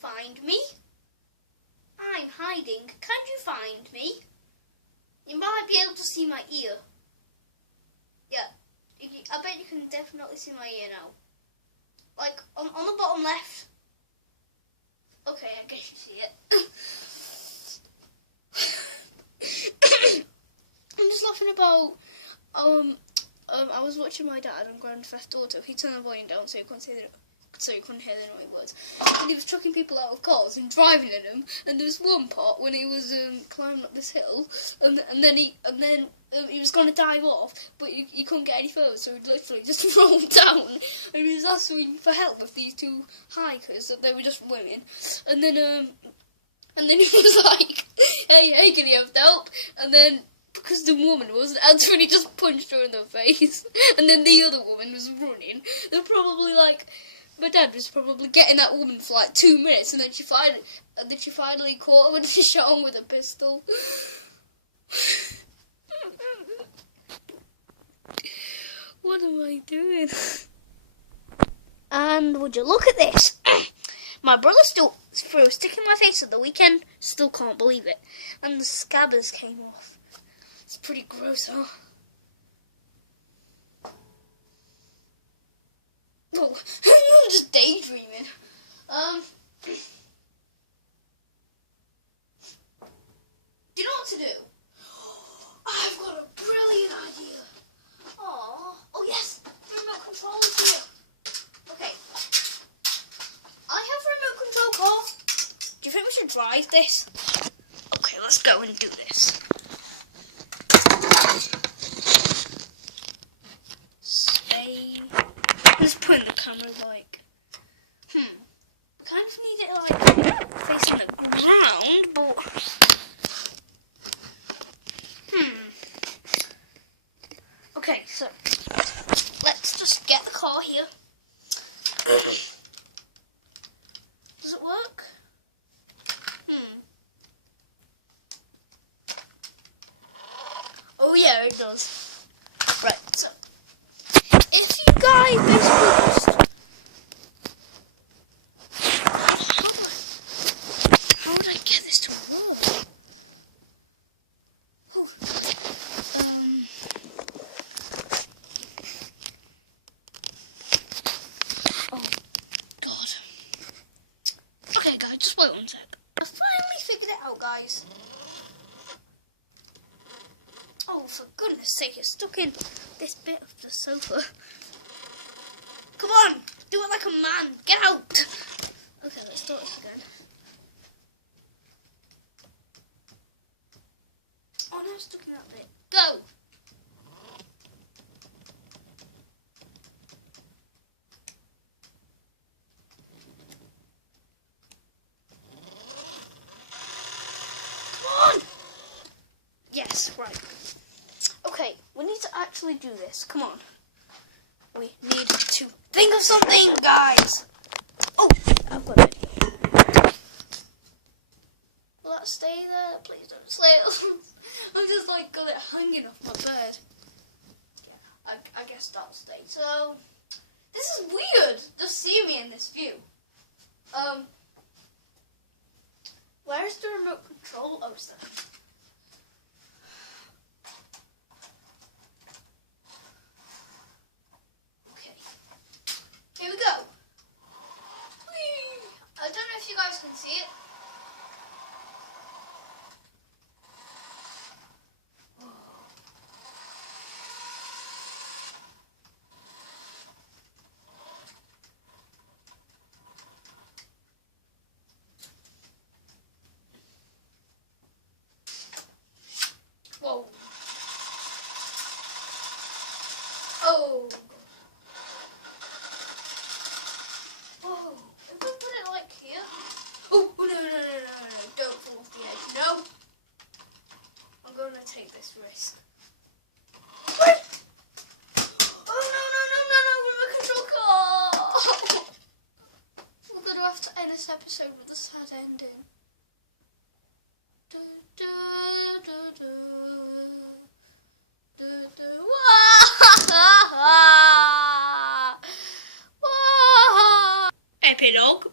find me? I'm hiding. Can you find me? You might be able to see my ear. Yeah, I bet you can definitely see my ear now. Like, on the bottom left. Okay, I guess you see it. I'm just laughing about, I was watching my dad on Grand Theft Auto. He turned the volume down so you couldn't hear the annoying words. And he was chucking people out of cars and driving in them. And there was one part when he was climbing up this hill, and then he was going to dive off, but he couldn't get any further, so he literally just rolled down. And he was asking for help with these two hikers that they were just women. And then he was like, "Hey, can you have help?" And then, because the woman wasn't answering, he just punched her in the face. And then the other woman was running. They're probably like, my dad was probably getting that woman for like 2 minutes, and then she finally caught him and she shot him with a pistol. What am I doing? And would you look at this? My brother still threw a stick in my face at the weekend. Still can't believe it. And the scabbers came off. It's pretty gross, huh? Oh, I'm just daydreaming. Do you know what to do? I've got a brilliant idea. Oh yes, the remote control is here. Okay. I have a remote control car. Do you think we should drive this? Okay, let's go and do this. Let's put in the camera like, I kind of need it like facing the ground, but okay, so let's just get the car here. Does it work? Oh yeah, it does. Right, so if you guys basically just, how would I get this to work? Oh God. Okay guys, just wait 1 sec. I finally figured it out, guys. Oh, for goodness sake, it's stuck in this bit of the sofa. Come on, do it like a man. Get out. Okay, let's start this again. Oh, no, it's stuck in that bit. Go. Come on. Yes, right. Okay, we need to actually do this. Come on. We need to think of something, guys. Oh, I've got it. Will that stay there? Please don't stay. I'm just like got it hanging off my bed. Yeah, I guess that'll stay. So, this is weird. Just see me in this view. Where's the remote control? Oh, it's there. Here we go. Whee! I don't know if you guys can see it. Whoa. Oh. Oh, if I put it like here. Oh, no, don't fall off the edge. No. I'm going to take this risk. Wait. Oh, no, control car. We're going to have to end this episode with a sad ending. Epilogue.